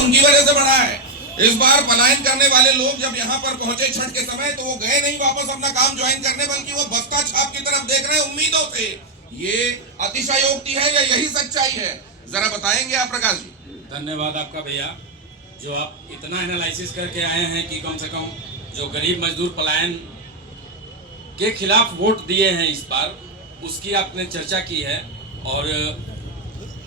उनकी वजह से बढ़ा है। इस बार पलायन करने वाले लोग जब यहाँ पर पहुंचे छठ के समय तो वो गए नहीं वापस अपना काम ज्वाइन करने, बल्कि वो बस्ता छाप की तरफ देख रहे हैं उम्मीदों से। ये अतिशयोक्ति है या यही सच्चाई है, जरा बताएंगे आप प्रकाश जी। धन्यवाद आपका भैया, जो आप इतना एनालिसिस करके आए हैं कि कम से कम जो गरीब मजदूर पलायन के खिलाफ वोट दिए हैं इस बार, उसकी आपने चर्चा की है। और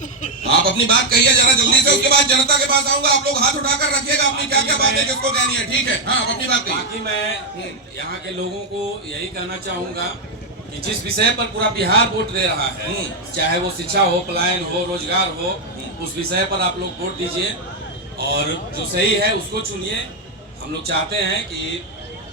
आप अपनी बात कहिए जरा जल्दी से, उसके बाद जनता के पास आऊंगा। आप लोग हाथ उठाकर रखिएगा, अपनी क्या क्या बातें किसको कहनी है, ठीक है? हाँ, आप अपनी बात कहिए। बाकी मैं यहाँ के लोगों को यही कहना चाहूंगा कि जिस विषय पर पूरा बिहार वोट दे रहा है, चाहे वो शिक्षा हो, पलायन हो, रोजगार हो, उस विषय पर आप लोग वोट दीजिए और जो सही है उसको चुनिए। हम लोग चाहते हैं कि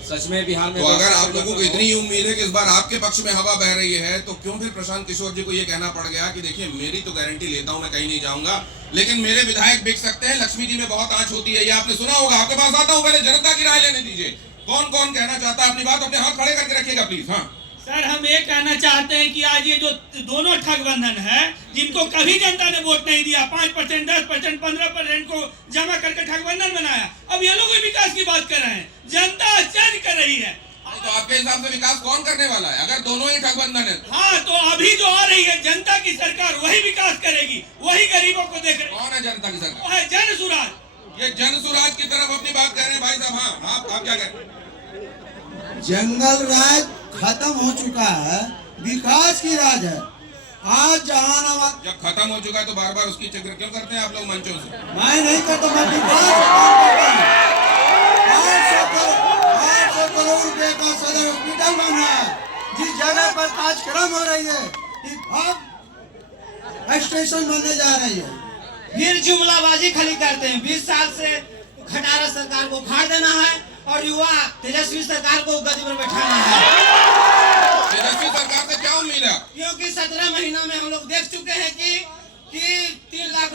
सच में बिहार में, तो अगर आप लोगों को इतनी उम्मीद है कि इस बार आपके पक्ष में हवा बह रही है, तो क्यों फिर प्रशांत किशोर जी को ये कहना पड़ गया कि देखिए मेरी तो गारंटी लेता हूं, मैं कहीं नहीं जाऊंगा, लेकिन मेरे विधायक बिक सकते हैं, लक्ष्मी जी में बहुत आंच होती है, ये आपने सुना होगा। आपके पास आता हूं, पहले जनता की राय लेने दीजिए। कौन कौन कहना चाहता है अपनी बात? अपने हाथ खड़े करके रखिएगा प्लीज। हाँ सर, हम ये कहना चाहते हैं कि आज ये जो दोनों ठगबंधन है, जिनको कभी जनता ने वोट नहीं दिया, 5%, 10%, 15% को जमा करके ठगबंधन बनाया, अब ये लोग विकास की बात कर रहे हैं। जनता चेंज कर रही है। तो आपके हिसाब से विकास कौन करने वाला है अगर दोनों ही ठगबंधन है? हाँ, तो अभी जो आ रही है जनता की सरकार, वही विकास करेगी, वही गरीबों को देख रही है। कौन है जनता की सरकार? वो है जन सुराज। ये जन सुराज की तरफ अपनी बात कह रहे हैं भाई साहब। हाँ, आप क्या कह रहे हैं? जंगल राज खत्म हो चुका है, विकास की राज है। आज जहानाबाद जब खत्म हो चुका है तो बार बार उसकी जिक्र क्यों करते हैं आप लोग मंचों से? मैं नहीं करता, मैं विकास करता हूं। 800 करोड़ रुपए का सदर हॉस्पिटल बन रहा है, जिस जगह पर कार्यक्रम हो रही है, अब स्टेशन बनने जा रही है। फिर जुमलाबाजी खाली करते हैं। 20 साल से खटारा सरकार को उखाड़ देना है और युवा तेजस्वी सरकार को गद्दी पर बैठाना है। तेजस्वी सरकार से क्या उम्मीद है? क्योंकि 17 महीनों में हम लोग देख चुके हैं कि 3 लाख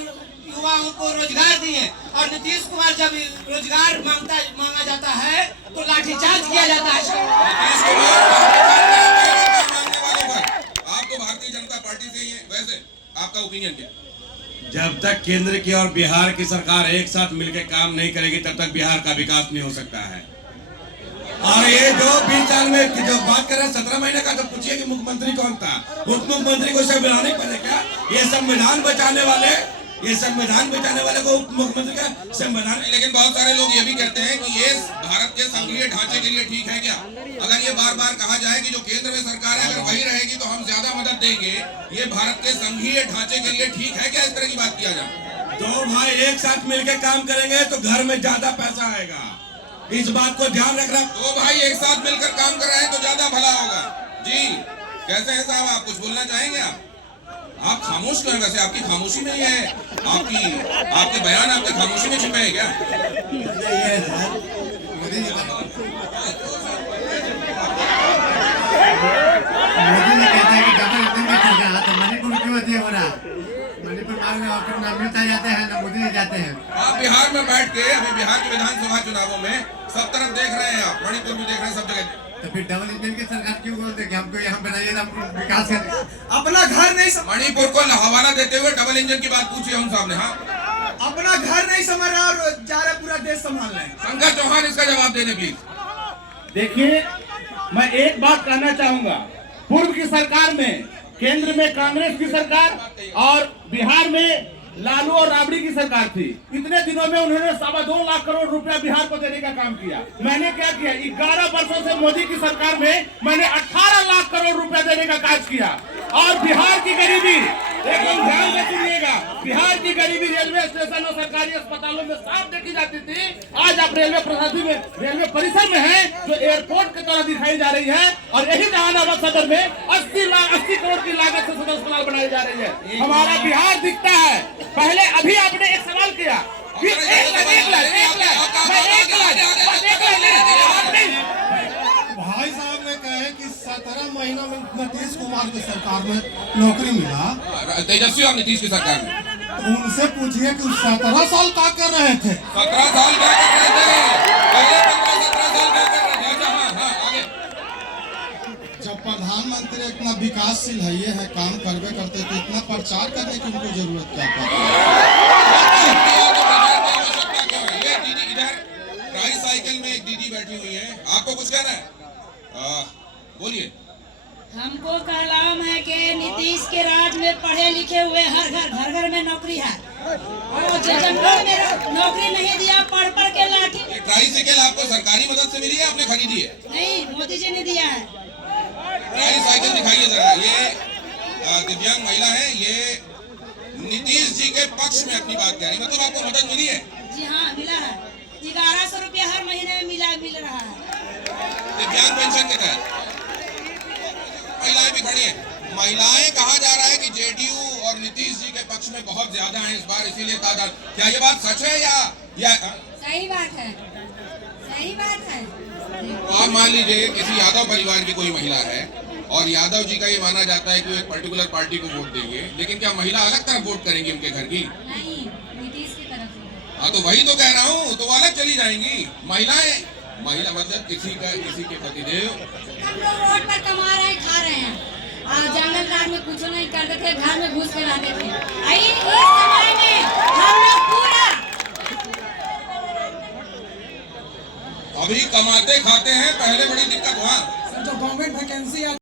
युवाओं को रोजगार दिए, और नीतीश कुमार जब रोजगार मांगा जाता है तो लाठीचार्ज किया जाता है। नीतीश कुमार रोजगार मांगने वालों पर, आप तो भारतीय जनता पार्टी से ही है, वैसे आपका ओपिनियन क्या? जब तक केंद्र की और बिहार की सरकार एक साथ मिलकर काम नहीं करेगी तब तक बिहार का विकास नहीं हो सकता है। और ये जो 20 साल में जो बात कर रहे हैं 17 महीने का, तो पूछिए कि मुख्यमंत्री कौन था? उप मुख्यमंत्री को संविधान नहीं पता क्या? ये संविधान बचाने वाले को उप मुख्यमंत्री का संविधान। लेकिन बहुत सारे लोग ये भी कहते हैं कि ये भारत के संघीय ढांचे के लिए ठीक है क्या? अगर ये बार बार कहा जाए कि जो केंद्र में सरकार है अगर वही रहेगी तो हम ज्यादा मदद देंगे, ये भारत के संघीय ढांचे के लिए ठीक है क्या? इस तरह की बात किया जाए। दो भाई एक साथ मिलकर काम करेंगे तो घर में ज्यादा पैसा आएगा, इस बात को ध्यान रखना। दो भाई एक साथ मिलकर काम कर रहे हैं तो ज्यादा भला होगा। जी कैसे है साहब, आप कुछ बोलना चाहेंगे? आप खामोश क्यों हैं? वैसे आपकी खामोशी में ही है, आपके बयान आपके खामोशी में छुपे हैं क्या? मोदी ने कहता है कि डबल इंजन का सरकार, तो मणिपुर क्यों अध्यय हो रहा? मणिपुर मांग में ऑप्शन ना अमित जाते हैं ना मोदी जाते हैं। आप बिहार में बैठ के अभी बिहार के विधानसभा चुनावों में सब तरफ देख रहे हैं, आप मणिपुर भी देख रहे हैं, सब जगह। तो फिर डबल इंजन की सरकार क्यों बोलते हैं कि हमको यहाँ बनाइए, हम विकास करें? अपना घर नहीं मणिपुर को हवाला देते हुए डबल इंजन की बात पूछी हम साहब ने। हाँ, अपना घर नहीं संभाल रहा और जा रहा पूरा देश संभाल रहे हैं। शंकर चौहान इसका जवाब देने प्लीज। देखिए, मैं एक बात कहना चाहूंगा, पूर्व की सरकार में, केंद्र में कांग्रेस की सरकार और बिहार में लालू और राबड़ी की सरकार थी। इतने दिनों में उन्होंने 2.25 लाख करोड़ रुपया बिहार को देने का काम किया। मैंने क्या किया? 11 वर्षों से मोदी की सरकार में मैंने 18 लाख करोड़ रुपया देने का कार्य किया। और बिहार की गरीबी, एकदम ध्यान से सुनिएगा, बिहार की गरीबी रेलवे स्टेशन और सरकारी अस्पतालों में साफ देखी जाती थी। आज आप रेलवे प्रशासन में, रेलवे परिसर में है जो एयरपोर्ट की तरह दिखाई जा रही है। और यही जहानाबाद सदर में 80 करोड़ की लागत से सदर अस्पताल बनाई जा रही है। हमारा बिहार दिखता है। पहले अभी आपने एक सवाल किया, भाई साहब ने कहे कि 17 महीनों में नीतीश कुमार की सरकार में नौकरी मिला, तेजस्वी और नीतीश की सरकार में। तो उनसे पूछिए कि 17 साल क्या कर रहे थे? 17 साल क्या कर रहे थे? पहले 15-17 साल क्या कर रहे थे? अच्छा, हाँ, आगे। जब प्रधानमंत्री इतना विकासशील है, ये है, काम करवे करते, तो इतना प्रचार करने की उनको जरूरत क्या पड़ती है? बोलिए। हमको कहलाम है कि नीतीश के राज में पढ़े लिखे हुए हर घर में नौकरी है, और जनगण में नौकरी नहीं दिया, पढ़ के लाठी। ये ट्राईसाइकिल आपको सरकारी मदद से मिली है, आपने खरीदी है? नहीं, मोदी जी ने दिया है। ट्राईसाइकिल दिखाइए जरा। ये दिव्यांग महिला है, ये नीतीश जी के पक्ष में अपनी बात कह रही, मतलब आपको मदद मिली है? जी हाँ, मिला है। 1100 रुपया हर महीने में मिल रहा है, दिव्यांग पेंशन के तहत। महिलाएं भी खड़ी हैं। महिलाएं कहा जा रहा है कि जेडीयू और नीतीश जी के पक्ष में बहुत ज्यादा हैं इस बार, इसीलिए तादाद। क्या ये बात सच है या सही बात है? सही बात है। तो आप मान लीजिए किसी यादव परिवार की कोई महिला है और यादव जी का ये माना जाता है कि वो एक पर्टिकुलर पार्टी को वोट देंगे, लेकिन क्या महिला अलग तरफ वोट करेंगी उनके घर की? नहीं, नीतीश की तरफ से। हाँ, तो वही तो कह रहा हूँ, तो वो अलग चली जाएंगी। महिला मतलब किसी के पतिदेव। हम लोग रोड पर कमा रहे हैं, खा रहे हैं, और जंगल राज में कुछ नहीं करते थे, घर में घुस के रहते थे। इस समय में हम लोग पूरा अभी कमाते खाते हैं, पहले बड़ी दिक्कत हुआ। जो गवर्नमेंट वैकेंसी